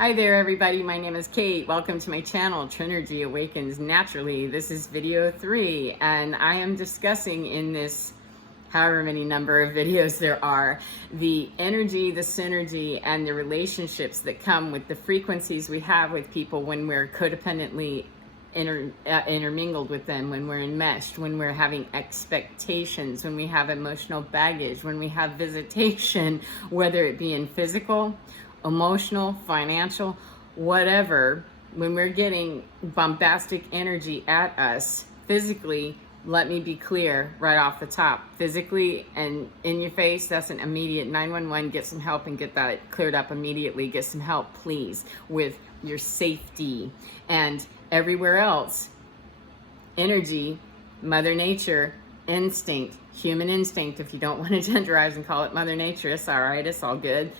Hi there everybody, my name is Kate. Welcome to my channel, Trinergy Awakens Naturally. This is video 3 and I am discussing in this however many number of videos there are, the energy, the synergy, and the relationships that come with the frequencies we have with people when we're codependently intermingled with them, when we're enmeshed, when we're having expectations, when we have emotional baggage, when we have visitation, whether it be in physical, emotional, financial, whatever, when we're getting bombastic energy at us physically. Let me be clear right off the top. Physically and in your face, that's an immediate 911. Get some help and get that cleared up immediately. Get some help, please, with your safety. And everywhere else, energy, Mother Nature, instinct, human instinct. If you don't want to genderize and call it Mother Nature, it's all right. It's all good.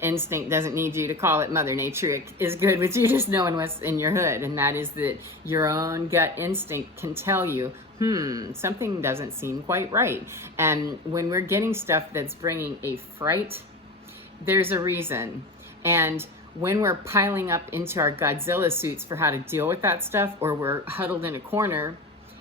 Instinct doesn't need you to call it Mother Nature. It is good with you just knowing what's in your hood, and that is that your own gut instinct can tell you, something doesn't seem quite right. And when we're getting stuff that's bringing a fright, there's a reason. And when we're piling up into our Godzilla suits for how to deal with that stuff, or we're huddled in a corner,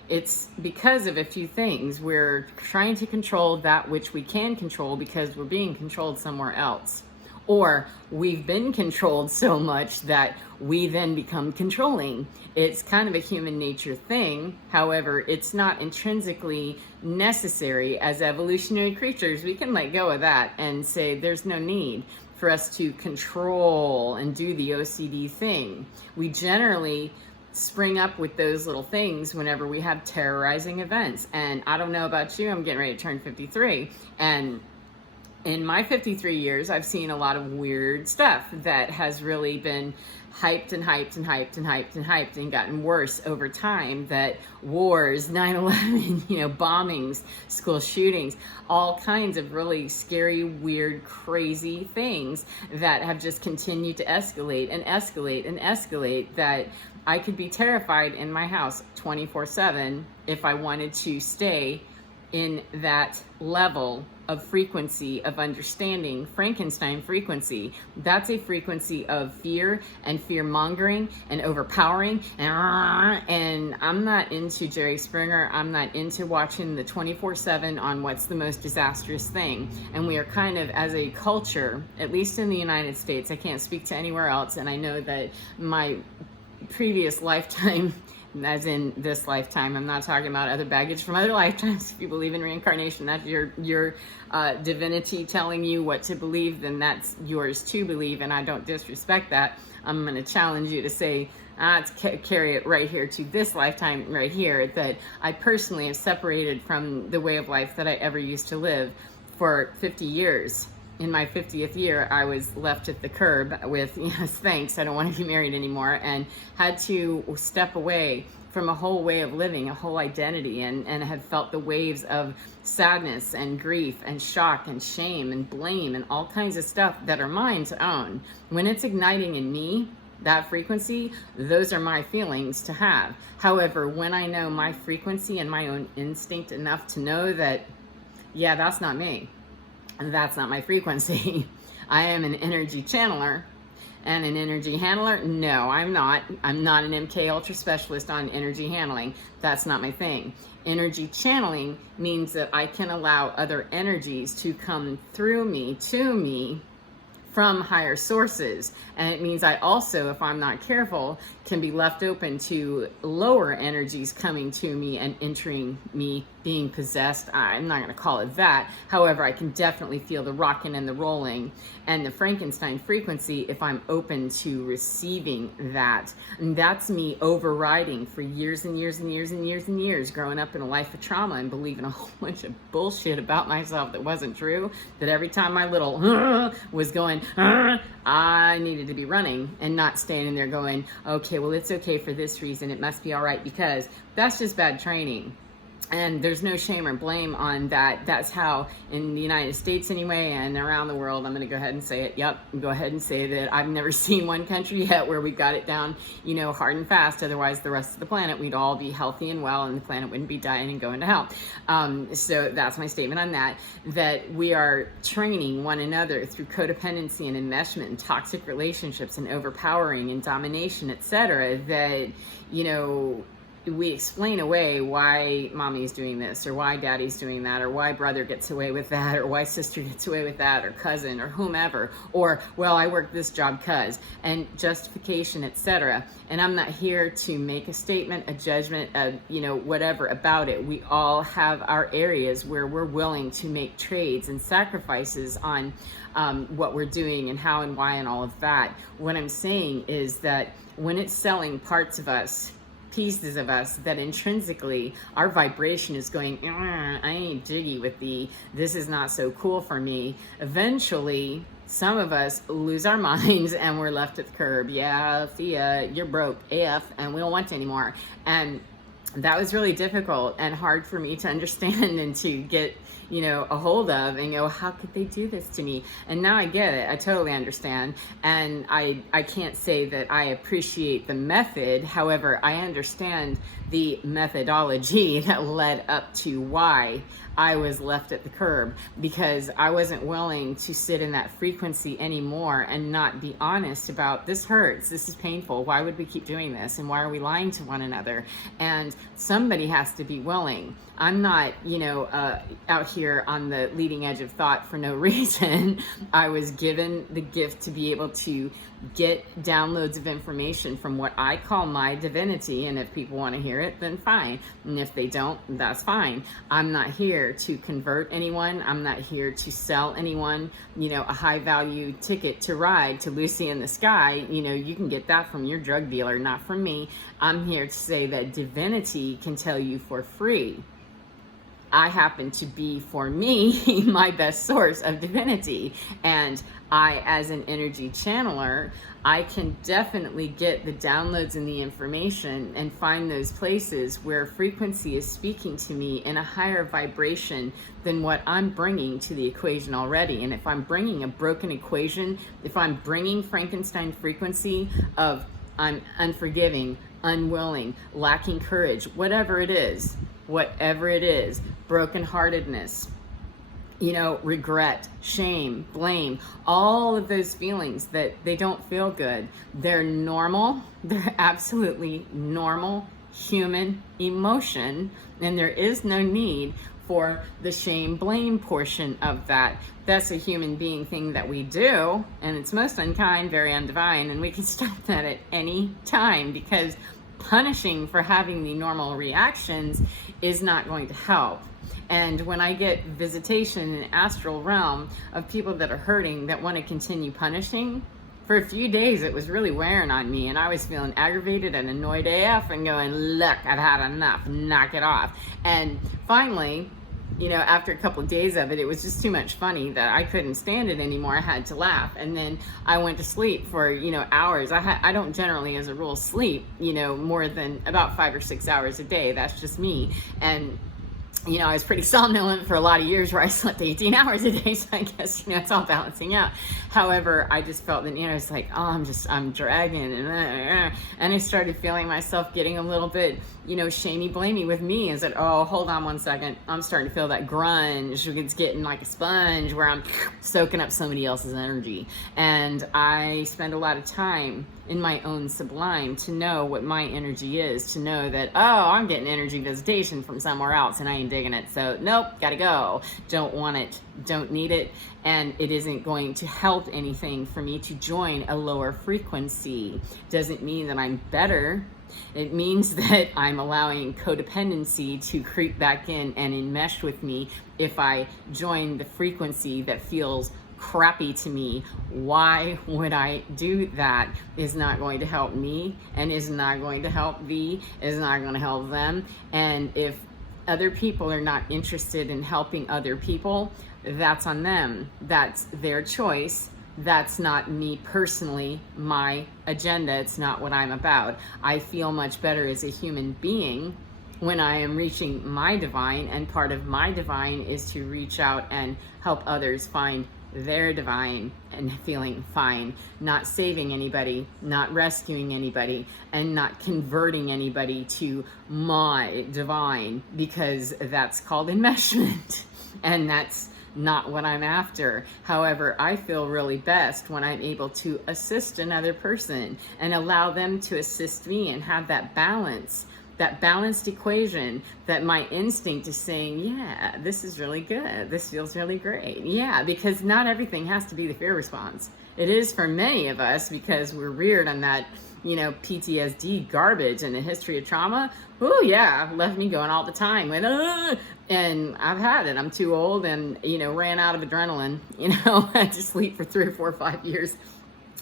it's because of a few things. We're trying to control that which we can control because we're being controlled somewhere else. Or we've been controlled so much that we then become controlling. It's kind of a human nature thing. However, it's not intrinsically necessary. As evolutionary creatures, we can let go of that and say there's no need for us to control and do the OCD thing. We generally spring up with those little things whenever we have terrorizing events. And I don't know about you, I'm getting ready to turn 53. And in my 53 years, I've seen a lot of weird stuff that has really been hyped and hyped and hyped and hyped and hyped and gotten worse over time. That wars, 9/11, bombings, school shootings, all kinds of really scary, weird, crazy things that have just continued to escalate and escalate and escalate, that I could be terrified in my house 24/7 if I wanted to stay in that level of frequency of understanding. Frankenstein frequency, that's a frequency of fear and fear mongering and overpowering, and I'm not into Jerry Springer. I'm not into watching the 24/7 on what's the most disastrous thing. And we are kind of, as a culture, at least in the United States, I can't speak to anywhere else, and I know that my previous lifetime, as in this lifetime, I'm not talking about other baggage from other lifetimes. If you believe in reincarnation, that's your divinity telling you what to believe, then that's yours to believe, and I don't disrespect that. I'm going to challenge you to say, let's carry it right here to this lifetime right here, that I personally have separated from the way of life that I ever used to live for 50 years. In my 50th year, I was left at the curb with, yes, thanks, I don't want to be married anymore, and had to step away from a whole way of living, a whole identity, and have felt the waves of sadness and grief and shock and shame and blame and all kinds of stuff that are mine to own. When it's igniting in me, that frequency, those are my feelings to have. However, when I know my frequency and my own instinct enough to know that, yeah, that's not me, and that's not my frequency. I am an energy channeler and an energy handler. No, I'm not. I'm not an MK Ultra specialist on energy handling. That's not my thing. Energy channeling means that I can allow other energies to come through me, to me, from higher sources. And it means I also, if I'm not careful, can be left open to lower energies coming to me and entering me, being possessed. I'm not going to call it that. However, I can definitely feel the rocking and the rolling and the Frankenstein frequency if I'm open to receiving that. And that's me overriding for years and years and years and years and years, growing up in a life of trauma and believing a whole bunch of bullshit about myself that wasn't true, that every time my little was going, I needed to be running and not standing there going, okay, well, it's okay for this reason. It must be all right, because that's just bad training. And there's no shame or blame on that. That's how, in the United States anyway, and around the world, I'm going to go ahead and say it. Yep, go ahead and say that I've never seen one country yet where we've got it down, hard and fast. Otherwise, the rest of the planet, we'd all be healthy and well, and the planet wouldn't be dying and going to hell. So that's my statement on that. That we are training one another through codependency and enmeshment and toxic relationships and overpowering and domination, etc. That, we explain away why mommy's doing this, or why daddy's doing that, or why brother gets away with that, or why sister gets away with that, or cousin, or whomever, or, well, I work this job cuz, and justification, etc. And I'm not here to make a statement, a judgment, whatever about it. We all have our areas where we're willing to make trades and sacrifices on what we're doing and how and why and all of that. What I'm saying is that when it's selling parts of us, pieces of us, that intrinsically our vibration is going, I ain't jiggy with this is not so cool for me. Eventually, some of us lose our minds and we're left at the curb. Yeah, see ya, you're broke, AF, and we don't want you anymore. And that was really difficult and hard for me to understand and to get a hold of, and go, how could they do this to me? And now I get it. I totally understand. And I can't say that I appreciate the method. However, I understand the methodology that led up to why I was left at the curb, because I wasn't willing to sit in that frequency anymore and not be honest about, this hurts, this is painful, why would we keep doing this, and why are we lying to one another? And somebody has to be willing. I'm not, out here on the leading edge of thought for no reason. I was given the gift to be able to get downloads of information from what I call my divinity, and if people want to hear it, then fine, and if they don't, that's fine. I'm not here to convert anyone. I'm not here to sell anyone a high value ticket to ride to Lucy in the Sky. You can get that from your drug dealer, not from me. I'm here to say that divinity can tell you for free. I happen to be, for me, my best source of divinity. And I, as an energy channeler, I can definitely get the downloads and the information and find those places where frequency is speaking to me in a higher vibration than what I'm bringing to the equation already. And if I'm bringing a broken equation, if I'm bringing Frankenstein frequency of I'm unforgiving, unwilling, lacking courage, whatever it is, brokenheartedness, regret, shame, blame, all of those feelings that they don't feel good. They're normal. They're absolutely normal human emotion. And there is no need for the shame, blame portion of that. That's a human being thing that we do. And it's most unkind, very undivine. And we can stop that at any time, because punishing for having the normal reactions is not going to help. And when I get visitation in astral realm of people that are hurting, that want to continue punishing, for a few days it was really wearing on me, and I was feeling aggravated and annoyed AF and going, look, I've had enough, knock it off. And finally, after a couple of days of it, it was just too much funny that I couldn't stand it anymore. I had to laugh. And then I went to sleep for, hours. I don't generally, as a rule, sleep, more than about 5 or 6 hours a day. That's just me. And I was pretty somnolent for a lot of years where I slept 18 hours a day. So I guess, it's all balancing out. However, I just felt that, it's like, oh, I'm dragging. And I started feeling myself getting a little bit, shamey, blamey with me. And said, oh, hold on one second. I'm starting to feel that grunge. It's getting like a sponge where I'm soaking up somebody else's energy. And I spend a lot of time in my own sublime to know what my energy is, to know that, oh, I'm getting energy visitation from somewhere else and I ain't digging it. So nope, gotta go. Don't want it, don't need it. And it isn't going to help anything for me to join a lower frequency. Doesn't mean that I'm better. It means that I'm allowing codependency to creep back in and enmesh with me if I join the frequency that feels crappy to me. Why would I do that? Is not going to help me, and is not going to help thee, is not going to help them. And if other people are not interested in helping other people, that's on them. That's their choice. That's not me personally, my agenda. It's not what I'm about. I feel much better as a human being when I am reaching my divine, and part of my divine is to reach out and help others find their divine and feeling fine, not saving anybody, not rescuing anybody, and not converting anybody to my divine, because that's called enmeshment and that's not what I'm after. However, I feel really best when I'm able to assist another person and allow them to assist me and have that balance, that balanced equation, that my instinct is saying, yeah, this is really good. This feels really great. Yeah, because not everything has to be the fear response. It is for many of us because we're reared on that, PTSD garbage and the history of trauma. Oh yeah, left me going all the time. And I've had it. I'm too old and, ran out of adrenaline. I had to sleep for 3 or 4 or 5 years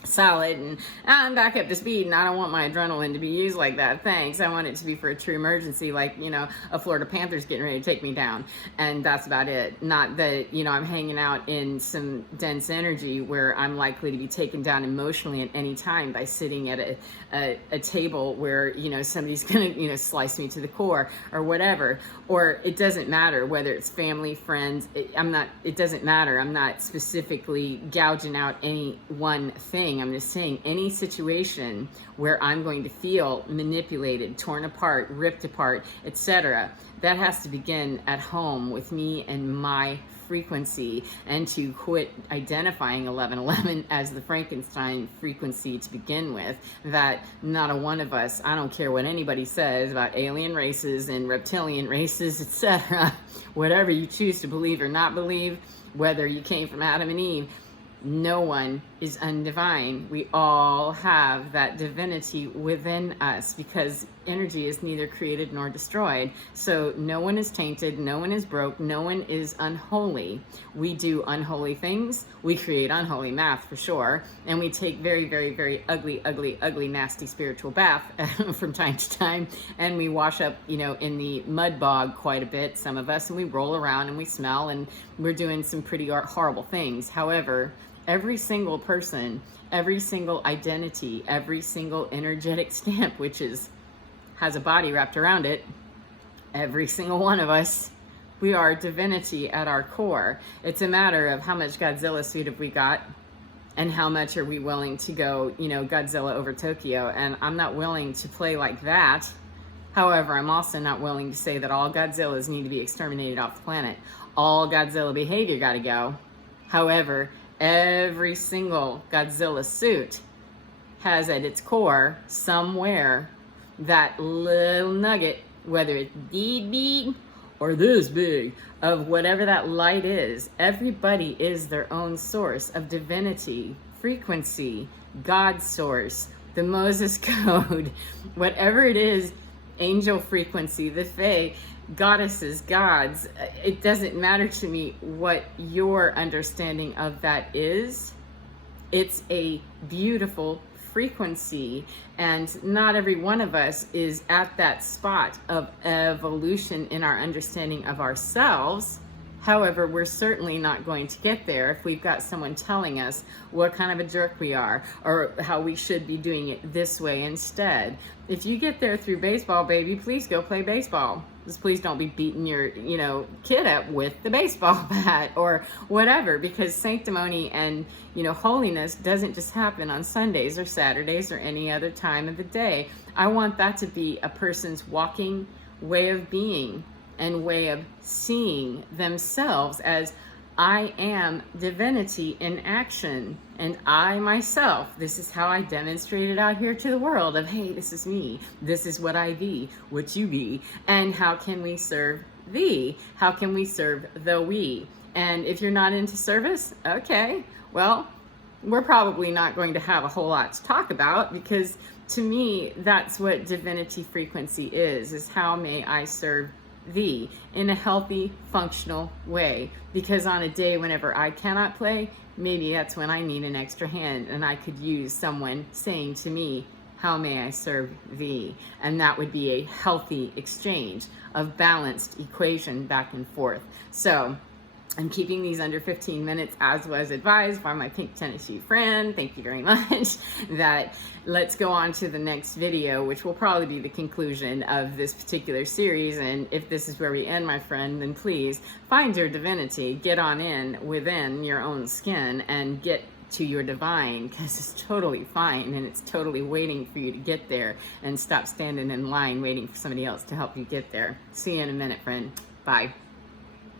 solid, and I'm back up to speed, and I don't want my adrenaline to be used like that. Thanks. I want it to be for a true emergency, like, a Florida Panthers getting ready to take me down. And that's about it. Not that, I'm hanging out in some dense energy where I'm likely to be taken down emotionally at any time by sitting at a table where, somebody's going to, slice me to the core or whatever. Or it doesn't matter whether it's family, friends. It doesn't matter. I'm not specifically gouging out any one thing. I'm just saying any situation where I'm going to feel manipulated, torn apart, ripped apart, etc., that has to begin at home with me and my frequency, and to quit identifying 1111 as the Frankenstein frequency to begin with. That not a one of us, I don't care what anybody says about alien races and reptilian races, etc., whatever you choose to believe or not believe, whether you came from Adam and Eve, no one is undivine. We all have that divinity within us, because energy is neither created nor destroyed. So no one is tainted, no one is broke, no one is unholy. We do unholy things, we create unholy math for sure, and we take very, very, very ugly, nasty spiritual bath from time to time, and we wash up, in the mud bog quite a bit, some of us, and we roll around and we smell, and we're doing some pretty horrible things. However, every single person, every single identity, every single energetic stamp, which has a body wrapped around it, every single one of us, we are divinity at our core. It's a matter of how much Godzilla suit have we got, and how much are we willing to go, Godzilla over Tokyo. And I'm not willing to play like that. However, I'm also not willing to say that all Godzillas need to be exterminated off the planet. All Godzilla behavior got to go. However, every single Godzilla suit has at its core somewhere that little nugget, whether it's big or this big, of whatever that light is. Everybody is their own source of divinity, frequency, God source, the Moses code, whatever it is, angel frequency, the Fae, goddesses, gods. It doesn't matter to me what your understanding of that is. It's a beautiful frequency, and not every one of us is at that spot of evolution in our understanding of ourselves. However, we're certainly not going to get there if we've got someone telling us what kind of a jerk we are, or how we should be doing it this way instead. If you get there through baseball, baby, please go play baseball. Just please don't be beating your, kid up with the baseball bat or whatever, because sanctimony and, holiness doesn't just happen on Sundays or Saturdays or any other time of the day. I want that to be a person's walking way of being and way of seeing themselves as, I am divinity in action, and I myself, this is how I demonstrate it out here to the world of, hey, this is me, this is what I be, what you be, and how can we serve thee? How can we serve the we? And if you're not into service, okay, well, we're probably not going to have a whole lot to talk about, because to me, that's what divinity frequency is how may I serve thee in a healthy, functional way. Because on a day whenever I cannot play, maybe that's when I need an extra hand, and I could use someone saying to me, how may I serve thee? And that would be a healthy exchange of balanced equation back and forth. So I'm keeping these under 15 minutes as was advised by my pink tennis shoe friend. Thank you very much. That let's go on to the next video, which will probably be the conclusion of this particular series. And if this is where we end, my friend, then please find your divinity, get on in within your own skin and get to your divine, because it's totally fine and it's totally waiting for you to get there, and stop standing in line waiting for somebody else to help you get there. See you in a minute, friend. Bye.